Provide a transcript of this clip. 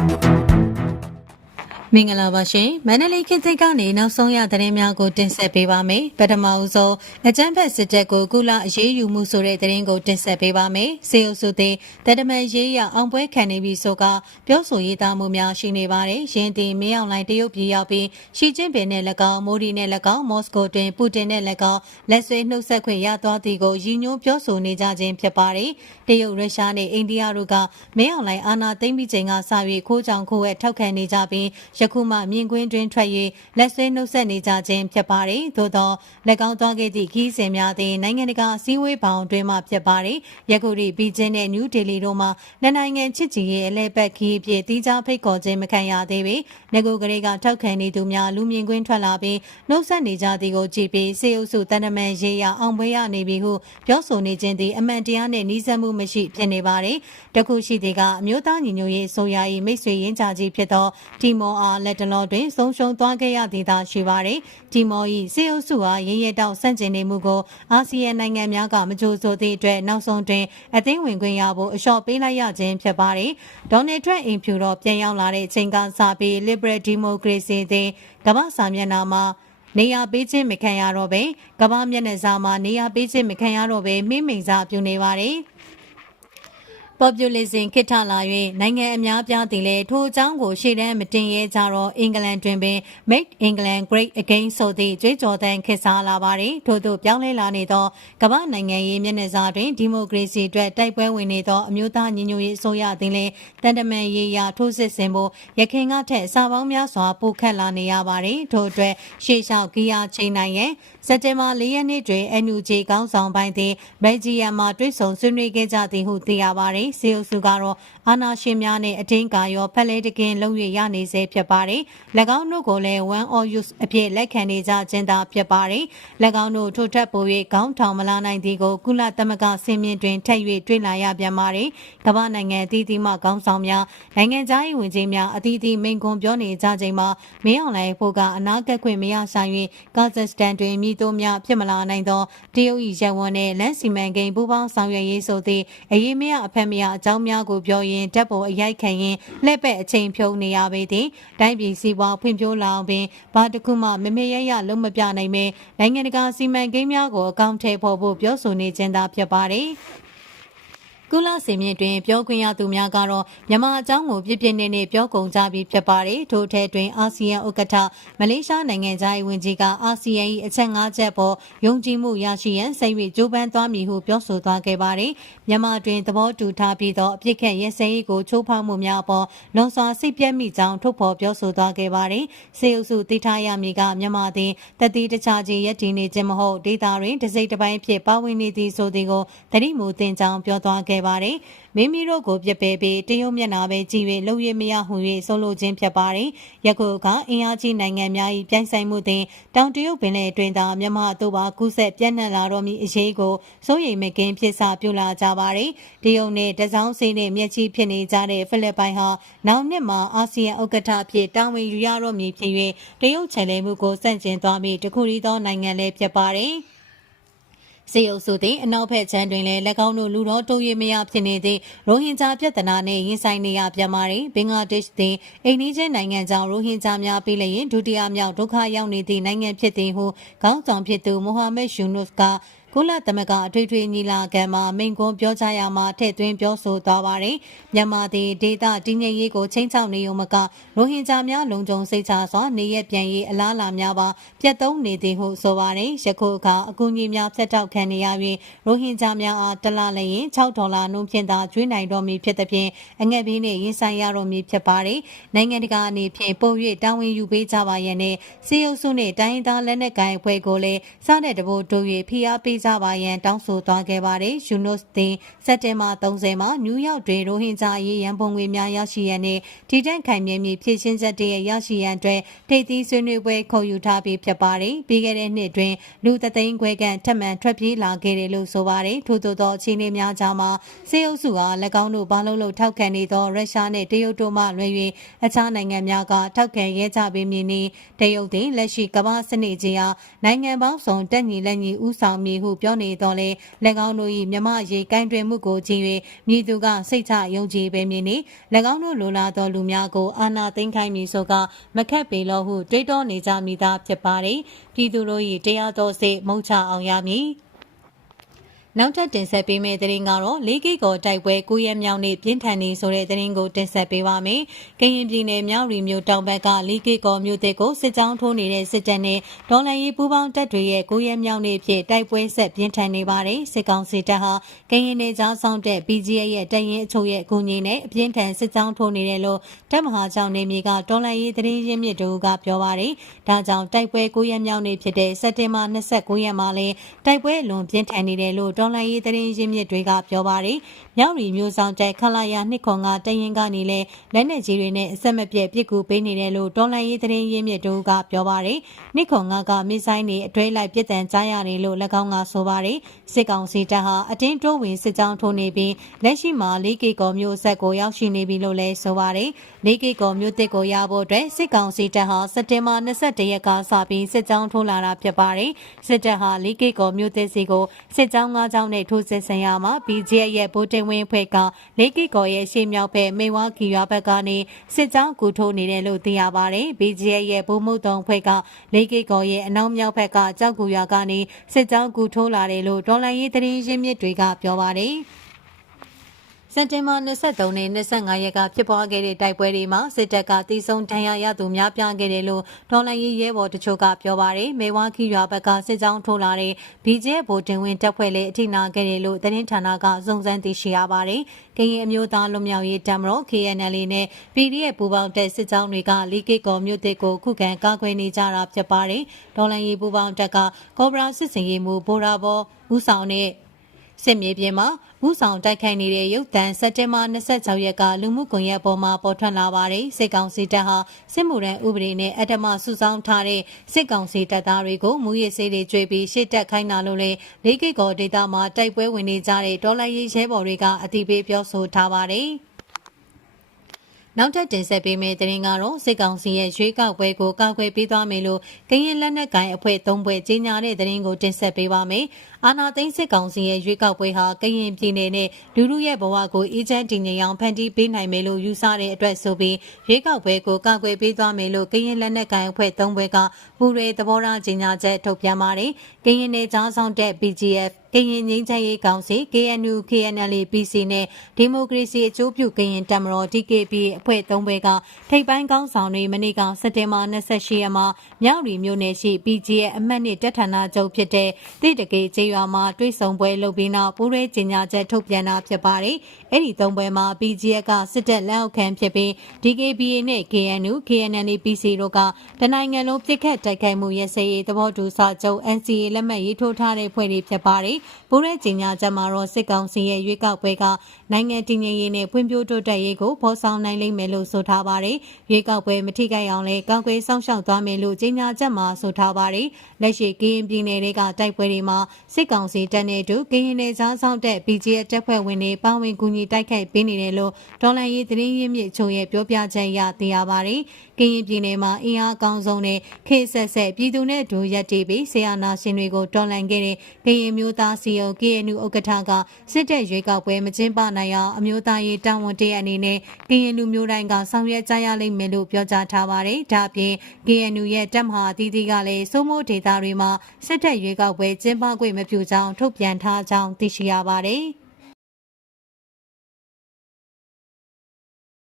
Thank you. မင်္ဂလာပါရှင်မန္တလေးခေတ်သစ်ကနေနောက်ဆုံးရသတင်းများကိုတင်ဆက်ပေးပါမယ်ပထမဦးဆုံးအကြမ်းဖက်စစ်တပ်ကိုကုလအရေးယူမှုဆိုတဲ့သတင်းကိုတင်ဆက်ပေးပါမယ်စေအုပ်စုသည်တဒမရေးရအောင်ပွဲခံနေပြီဆိုကပြောဆိုရေးသားမှုများရှိနေပါတယ်ရင်းသည်မင်းအောင်လှိုင်တရုတ်ပြည်ရောက်ပြီးရှီကျင်းပင်နဲ့၎င်းမိုဒီနဲ့၎င်းမော်စကိုတွင်ပူတင်နဲ့၎င်းလက်ဆွေနှုတ်ဆက်ခွင့်ရသွားသည်ကိုရည်ညွှန်းပြောဆိုနေကြခြင်းဖြစ်ပါတယ်တရုတ်ရုရှားနဲ့အိန္ဒိယတို့ကမင်းအောင်လှိုင်အာဏာသိမ်းပြီးချိန်ကစ၍ခိုးကြောင်ခိုးဝဲထောက်ခံနေကြပြီးယခုမှမြင်ကွင်းတွင်ထွက်၍လက်ဆွဲနှုတ်ဆက်နေကြခြင်းဖြစ်ပါတယ်။သို့သော၎င်းသွားခဲ့သည့်ခီးစဉ်များသည်နိုင်ငံတကာအစည်းအဝေးပေါင်းတွင်မှဖြစ်ပါတယ်။ယခုထိဘီကျင်းနဲ့နယူးဒေလီတို့မှနှစ်နိုင်ငံချစ်ကြည်ရေးအလဲပတ်ခီးအဖြစ်တီးခြားဖိတ်ခေါ်ခြင်းမခံရသေးပေ။ငကူကလေးကထောက်ခံနေသူများလူမြင်ကွင်းထွက်လာပြီးနှုတ်ဆက်နေကြသည်ကိုကြည့်ပြီးစေအုပ်စုတန်တမန်ရေးရအောင်ပွဲရနေပြီဟုပြောဆိုနေခြင်းသည်အမှန်တရားနှင့်နှီးစပ်မှုမရှိဖြစ်နေပါတယ်။တခုရှိသည်ကအမျိုးသားညီညွတ်ရေးအစိုးရ၏မိတ်ဆွေရင်းချကြီးဖြစ်သောတီမောအားလက်တလောတွင်ဆုံးရှုံးသွားခဲ့ရသည်သာရှိပါတယ်။တီမော၏စေအုပ်စုအားရင်းရတောက်ဆန့်ကျင်နေမှုကိုအာဆီယံနိုင်ငံများကမကြိုဆိုသည့်အတွက်နောက်ဆုံးတွင်အသိဝင်ခွင့်ရဖို့အလျှော့ပေးလိုက်ရခြင်းဖြစ်ပါတယ်။ဒေါ်နယ်ထရန့်အင်ဖြူတော်ပြန်ရောက်လာတဲ့အချိန်ကစပြီး Liberal Democracy သည်ကမ္ဘာစာမျက်နှာမှာနေရပေးခြင်းမခံရတော့ပဲကမ္ဘာမျက်နှာစာမှာနေရပေးခြင်းမခံရတော့ပဲမိမိန်စာပြုနေပါတယ်။ populism ခေတ်ထလာ၍နိုင်ငံအများပြားသည်လည်းထိုအကြောင်းကိုရှေ့တန်းမတင်ရဲကြတော့အင်္ဂလန်တွင်ပင် Make England Great Again ဆိုသည့်ကြွေးကြော်သံခေတ်စားလာပါသည်ထို့သို့ပြောင်းလဲလာနေသောကမ္ဘာနိုင်ငံရေးမျက်နှာစာတွင်ဒီမိုကရေစီအတွက်တိုက်ပွဲဝင်နေသောအမျိုးသားညီညွတ်ရေးအစိုးရသည်လည်းတန်တမန်ရေးရာထိုးစစ်ဆင်ဖို့ရခိုင်ကထက်စာပေါင်းများစွာပိုခက်လာနေရပါသည်ထို့အတွက်ရှေ့လျှောက်ဂီယာချိန်နိုင်ရန်စက်တင်ဘာ၄ရက်နေ့တွင် NUG ကောင်းဆောင်ပိုင်းသည်ဘယ်ဂျီယံမှာတွေ့ဆုံဆွေးနွေးခဲ့ကြသည်ဟုသိရပါသည်စေအုပ်စုကတော့အာနာရှင်များနဲ့အထင်းကာရောဖက်လဲတကင်းလုံရရနေစေဖြစ်ပါတယ်၎င်းတို့ကိုလည်း one or use အဖြစ်လက်ခံနေကြခြင်းသာဖြစ်ပါတယ်၎င်းတို့ထို့ထက်ပို၍ခေါင်းထောင်မလာနိုင်သည်ကိုကုလသမဂ္ဂစင်မြင့်တွင်ထက်၍တွေ့လာရပြန်ပါတယ်ကမ္ဘာနိုင်ငံအသီးသီးမှခေါင်းဆောင်များနိုင်ငံသားရေးဝန်ကြီးများအသီးသီးမိန့်ခွန်းပြောနေကြချိန်မှာမင်းအောင်လှိုင်ဖို့ကအနာဂတ်ခွင့်မရဆိုင်၍ကာဇက်စတန်တွင်မြည်တိုးများဖြစ်မလာနိုင်သောတရုတ်၏ရဝန်နှင့်လမ်းစီမံကိန်းပူးပေါင်းဆောင်ရွက်ရေးဆိုသည့်အရေးမရအဖက်မရအကြောင်းများကိုပြောရင်းတပ်ပေါ်အရိုက်ခံရင်းလှည့်ပဲ့အချိန်ဖြုံးနေရပေသည်တိုင်းပြည်စီးပွားဖွံ့ဖြိုးလာအောင်ပင်ဘာတစ်ခုမှမမေရရလုံးမပြနိုင်ပဲနိုင်ငံတကာစီမံကိန်းများကိုအကောင့်ထဲပေါ်ဖို့ပြောဆိုနေခြင်းသာဖြစ်ပါတယ် ကုလစင်မြင့်တွင် ပြောခွင့်ရသူများကတော့မြန်မာအကြောင်းကိုပြပြနေနေပြောကုန်ကြပြီးဖြစ်ပါတယ်ထို့ထဲတွင်အာဆီယံဥက္ကဋ္ဌမလေးရှားနိုင်ငံသား၏ဝန်ကြီးကအာဆီယံ၏အချက်၅ချက်ပေါ်ယုံကြည်မှုရရှိရန်စိတ်၍ကြိုးပမ်းသွားမည်ဟုပြောဆိုသွားခဲ့ပါတယ်မြန်မာတွင်သဘောတူထားပြီးသောအပြစ်ခတ်ရဲစဲရေးကိုချိုးဖောက်မှုများအပေါ်လွန်စွာစိတ်ပြတ်မိကြောင်းထုတ်ဖော်ပြောဆိုသွားခဲ့ပါတယ်စေအုပ်စုတိထားရမည်ကမြန်မာသည်တတိတခြားကြီးရပ်တည်နေခြင်းမဟုတ်ဒေတာတွင်တစိမ့်တစ်ပိုင်းဖြစ်ပါဝင်နေသည်ဆိုသည်ကိုတတိမူတင်ကြောင်းပြောသွားခဲ့ခဲ့ပါတယ်။မိမိတို့ကိုပြပယ်ပြီးတရုတ်မျက်နှာပဲကြည့်၍လုံရမရဟု၍ဆုံးလို့ခြင်းဖြစ်ပါတယ်။ယခုကအင်အားကြီးနိုင်ငံများ၏ပြိုင်ဆိုင်မှုသည်တောင်တရုတ်ပင်လယ်အတွင်းသာမြန်မာတို့ပါကူးဆက်ပြန့်နှံ့လာတော့မည်အရေးကိုစိုးရိမ်မကင်းဖြစ်စာပြုလာကြပါတယ်။တရုတ်နှင့်တစောင်းစိနှင့်မျက်ချီဖြစ်နေကြတဲ့ဖိလစ်ပိုင်ဟာနောက်နှစ်မှာအာဆီယံဥက္ကဋ္ဌအဖြစ်တာဝန်ယူရတော့မည်ဖြစ်၍တရုတ်ချယ်လှယ်မှုကိုစန့်ကျင်သွားပြီးတခုတည်းသောနိုင်ငံလည်းဖြစ်ပါတယ်။ စေအုပ်စုသည်အနောက်ဘက်ခြမ်းတွင်လည်း၎င်းတို့လူတော်တိုး၍မရဖြစ်နေသည့်ရိုဟင်ဂျာပြဿနာနှင့်ရင်ဆိုင်နေရပြန်ပါသည်ဘင်္ဂလားဒေ့ရှ်သည်အိန္ဒိချင်းနိုင်ငံကြောင့်ရိုဟင်ဂျာများပြည်လျင်ဒုတိယမြောက်ဒုက္ခရောက်နေသည့်နိုင်ငံဖြစ်သည်ဟုခေါင်းဆောင်ဖြစ်သူမိုဟာမက်ယူနုစ်က ကုလသမဂ္ဂအထွေထွေညီလာခံမှာမိန့်ခွန်းပြောကြားရာမှာထည့်သွင်းပြောဆိုသွားပါတယ်။မြန်မာသည်ဒေသတည်ငြိမ်ရေးကိုချိန်ချောက်နေုံမကရိုဟင်ဂျာများလုံခြုံစိတ်ချစွာနေရပြန်ရေးအလားအလာများပါပြတ်သုံးနေသည်ဟုဆိုပါတယ်။ယခုအခါအကူအညီများဖြတ်တောက်ခံနေရပြီးရိုဟင်ဂျာများအားတလလျင်6ဒေါ်လာနှုန်းဖြင့်သာကျွေးနိုင်တော်မူဖြစ်သဖြင့်အငှက်ပြီးနှင့်ရင်ဆိုင်ရတော်မူဖြစ်ပါတယ်။နိုင်ငံတကာအနေဖြင့်ပုံ၍တာဝန်ယူပေးကြပါရန်နဲ့စီအုပ်စုနှင့်တိုင်းသားလက်နက်ကိုင်အဖွဲ့ကိုလည်းစားတဲ့တဘို့တို့၍ဖိအားပေးကြပါရန်တောင်းဆိုသွားခဲ့ပါတယ်။ယူနိုစ်တင်စက်တင်ဘာ30မှာနယူးယောက်တွင်ရိုဟင်ဂျာအရေးရန်ပုံငွေများရရှိရန်နှင့်ထိတန့်ခိုင်မြဲမည်ဖြည့်ရှင်းချက်တည်းရရှိရန်အတွက်ထိပ်သီးဆွေးနွေးပွဲခေါ်ယူထားပြီးဖြစ်ပါတယ်။ပြီးခဲ့တဲ့နှစ်တွင်လူသသိန်းခွဲခန့်ထပ်မံထွက်ပြေးလာခဲ့တယ်လို့ဆိုပါတယ်။ထို့သောအခြေအနေများကြားမှာစေအုပ်စုက၎င်းတို့ဘာလို့လို့ထောက်ခံနေသောရုရှားနှင့်တရုတ်တို့မှလွှဲ၍အခြားနိုင်ငံများကထောက်ခံရဲကြပေမည်နီတရုတ်သည်လက်ရှိကမ္ဘာစနစ်ကြီးအားနိုင်ငံပေါင်းစုံတက်ညီလက်ညီဥဆောင်မည်ဟုဟုပြောနေတော့လေ၎င်းတို့၏မြမရေးကင်တွင်မှုကိုကြည့်၍မြည်သူကစိတ်ချယုံကြည်ပေမည်နီ၎င်းတို့လိုလားသောလူများကိုအာဏာသိမ်းခိုင်းမည်ဆိုကမခက်ပေလောဟုတွေးတောနေကြမိသားဖြစ်ပါသည်ပြည်သူတို့၏တရားတော်စိတ်မုံချအောင်ရမည် နောက်ထပ်တင်ဆက်ပေးမယ့်သတင်းကတော့လေးကိကောတိုက်ပွဲ9ရက်မြောက်နေ့ပြင်းထန်နေဆိုတဲ့သတင်းကိုတင်ဆက်ပေးပါမယ်။ကရင်ပြည်နယ်မြောက်ရီမြို့တောင်ဘက်ကလေးကိကောမြို့တစ်ကိုစစ်ကြောင်းထိုးနေတဲ့စစ်တပ်နဲ့ဒေါ်လာရီပူးပေါင်းတပ်တွေရဲ့9ရက်မြောက်နေ့ဖြစ်တိုက်ပွဲဆက်ပြင်းထန်နေပါတယ်။စစ်ကောင်စီတပ်ဟာကရင်နယ်ကြားဆောင်တဲ့ BGA ရဲ့တရင်အချို့ရဲ့အကူအညီနဲ့အပြင်းထန်စစ်ကြောင်းထိုးနေတယ်လို့တပ်မဟာကြောင့်နေမြေကဒေါ်လာရီသတင်းရင်းမြစ်တို့ကပြောပါတယ်။ဒါကြောင့်တိုက်ပွဲ9ရက်မြောက်နေ့ဖြစ်တဲ့စက်တင်ဘာ29ရက်မှာလည်းတိုက်ပွဲလွန်ပြင်းထန်နေတယ်လို့ဒေါ်လာရေးသတင်းရင်းမြစ်တွေကပြောပါတယ်။မြောက်ရီမျိုးဆောင်တဲ့ခလာယာနှစ်ခွန်ကတရင်ကနေလဲလက်နက်ကြီးတွေနဲ့အဆက်မပြတ်ပစ်ကူပေးနေတယ်လို့ဒေါ်လာရေးသတင်းရင်းမြစ်တို့ကပြောပါတယ်။နှစ်ခွန်ကကမစ်ဆိုင်တွေအတွဲလိုက်ပစ်တန်ကြားရတယ်လို့၎င်းကဆိုပါတယ်။စစ်ကောင်စီတပ်ဟာအတင်းတိုးဝင်စစ်ကြောင်းထိုးနေပြီးလက်ရှိမှာလေးကီကောမျိုးဆက်ကိုရောက်ရှိနေပြီလို့လည်းဆိုပါတယ်။လေးကီကောမျိုးတစ်ကိုရဖို့အတွက်စစ်ကောင်စီတပ်ဟာစက်တင်ဘာ22ရက်ကစပြီးစစ်ကြောင်းထိုးလာတာဖြစ်ပါတယ်။စစ်တပ်ဟာလေးကီကောမျိုးတစ်စီကိုစစ်ကြောင်း၅ကြောင်းနဲ့ထိုးစစ်ဆင်ရမှာ BGF ရဲ့ဗိုလ်တင်ဝင်းဖွဲ့ကလေးကီကောရဲ့ရှေ့မြောက်ဘက်မိဝါကီရွာဘက်ကနေစစ်ကြောင်းကူထိုးနေတယ်လို့သိရပါတယ်။ BGF ရဲ့ဗိုလ်မှုတုံဖွဲ့ကလေးကီကောရဲ့အနောက်မြောက်ဘက်ကကြောက်ကူရွာကနေစစ်ကြောင်းကူထိုးလာတယ်လို့ဒေါ်လာရေးသတင်းရင်းမြစ်တွေကပြောပါတယ်။ စက်တင်ဘာ23နဲ့25ရက်ကဖြစ်ပွားခဲ့တဲ့တိုက်ပွဲတွေမှာစစ်တပ်ကတီးဆုံးထဏ်ရရသူများပြားခဲ့တယ်လို့ဒေါ်လာရေးရဲဘော်တချို့ကပြောပါရယ်မေဝါခီရွာဘက်ကစစ်ကြောင်းထိုးလာတဲ့ BJ ဗိုလ်တင်ဝင်တပ်ဖွဲ့လည်းအထိနာခဲ့တယ်လို့သတင်းဌာနကစုံစမ်းသိရှိရပါတယ်။ကရင်အမျိုးသားလွတ်မြောက်ရေးတမတော် KNL နဲ့ PDF ပူးပေါင်းတဲ့စစ်ကြောင်းတွေကလီကိကောမြို့တစ်ကိုခုခံကာကွယ်နေကြတာဖြစ်ပါတယ်။ဒေါ်လာရေးပူးပေါင်းတပ်ကကောဘရာစစ်စင်ရေးမှုဘိုရာဘောဦးဆောင်တဲ့ စစ်မြေပြင်မှာဥဆောင်တိုက်ခိုက်နေတဲ့ရုပ်သံစက်တင်ဘာ26ရက်ကလူမှုကွန်ရက်ပေါ်မှာပေါ်ထွက်လာပါတယ်စစ်ကောင်စီတပ်ဟာစစ်မှုရန်ဥပဒေနဲ့အတမစုဆောင်းထားတဲ့စစ်ကောင်စီတပ်သားတွေကိုမူရစ်စေးတွေကျွေးပြီးရှေ့တက်ခိုင်းတာလို့လေလေးကိတ်ကောဒေတာမှာတိုက်ပွဲဝင်နေကြတဲ့ဒေါ်လာရေးရဲဘော်တွေကအတိပေးပြောဆိုထားပါတယ် နောက်ထပ်တင်ဆက်ပေးမယ့်သတင်းကတော့စစ်ကောင်စီရဲ့ရွေးကောက်ပွဲကိုကောက်ွယ်ပေးသွားမယ်လို့ကရင်လက်နက်ကိုင်အဖွဲ့၃ဖွဲ့ကြီးညာတဲ့သတင်းကိုတင်ဆက်ပေးပါမယ်။အာနာသိန်းစစ်ကောင်စီရဲ့ရွေးကောက်ပွဲဟာကရင်ပြည်နယ်နဲ့လူလူရဲ့ဘဝကိုအေဂျင့်တည်ငြိမ်အောင်ဖန်တီးပေးနိုင်မယ်လို့ယူဆတဲ့အတွက်ဆိုပြီးရွေးကောက်ပွဲကိုကောက်ွယ်ပေးသွားမယ်လို့ကရင်လက်နက်ကိုင်အဖွဲ့၃ဖွဲ့ကပူရဲသဘောထားကြီးညာချက်ထုတ်ပြန်ပါတယ်။ကရင်နယ်ကြားဆောင်တဲ့ BGF ကရင်ငင်းချမ်းရေးကောင်စီ KNU KNL PC နဲ့ဒီမိုကရေစီအကျိုးပြုကရင်တပ်မတော် DKP အဖွဲ့၃ဘွဲကထိပ်ပိုင်းကောင်းဆောင်တွေမနေ့ကစက်တင်ဘာ28ရက်မှာမြောက်ရီမြို့နယ်ရှိ PGA အမှတ်နှစ်တပ်ဌာနချုပ်ဖြစ်တဲ့တိတကေကျေးရွာမှာတွေ့ဆုံပွဲလုပ်ပြီးနောက်ပူးရဲကျင်ညာချက်ထုတ်ပြန်တာဖြစ်ပါတယ်။အဲ့ဒီ၃ဘွဲမှာ PGA ကစစ်တပ်လက်အောက်ခံဖြစ်ပြီး DKPA နဲ့ KNU KNL PC တို့ကတနိုင်ငံလုံးပြစ်ခတ်တိုက်ခိုက်မှုရစရေးသဘောတူစာချုပ် NCA လက်မှတ်ရေးထိုးထားတဲ့ဖွဲ့တွေဖြစ်ပါတယ်။ပူးရဲကျင်ညာချက်မှာတော့စစ်ကောင်စီရဲ့ရွေးကောက်ပွဲကနိုင်ငံတည်ငြိမ်ရေးနဲ့ဖွံ့ဖြိုးတိုးတက်ရေးကိုဖော်ဆောင်နိုင်လိမ့်မယ်လို့ဆိုထားပါတယ်။ရွေးကောက်ပွဲမထိခိုက်အောင်လဲကောက်ွယ်စောင့်ရှောက်သွားမယ်လို့ကြေညာချက်မှာဆိုထားပါတယ်။လက်ရှိကရင်ပြည်နယ်တွေကတိုက်ပွဲတွေမှာစစ်ကောင်စီတပ်နဲ့အတူကရင်နယ်ကြားဆောင်တဲ့ BGF တပ်ဖွဲ့ဝင်တွေပါဝင်ကူညီတိုက်ခိုက်ပေးနေတယ်လို့ဒေါ်လာရေးသတင်းရင်းမြစ်ချုပ်ရဲ့ပြောပြချက်အရသိရပါတယ်။ကရင်ပြည်နယ်မှာအင်အားအကောင်းဆုံးနဲ့ခေတ်ဆက်ဆက်ပြည်သူနဲ့ဒူရက်တီပြီးဆေးအာနာရှင်တွေကိုတော်လှန်ခဲ့တဲ့ကရင်မျိုးသားစီယုံ KNU ဥက္ကဋ္ဌကစစ်တပ်ရွေးကောက်ပွဲမကျင်းပနိုင်အောင်အမျိုးသားရေးတာဝန်တရအနေနဲ့ကရင်လူမျိုးတိုင်းကဆောင်ရွက်ကြရလိမ့်မယ်လို့ပြောကြားထားပါတယ်။ဒါအပြင် KNU ရဲ့တပ်မဟာအသီးသီးကလည်းစိုးမိုးဒေသတွေမှာစစ်တပ်ရွေးကောက်ပွဲကျင်းပခွင့်မပြုကြောင်းထုတ်ပြန်ထားကြောင်းသိရှိရပါတယ်။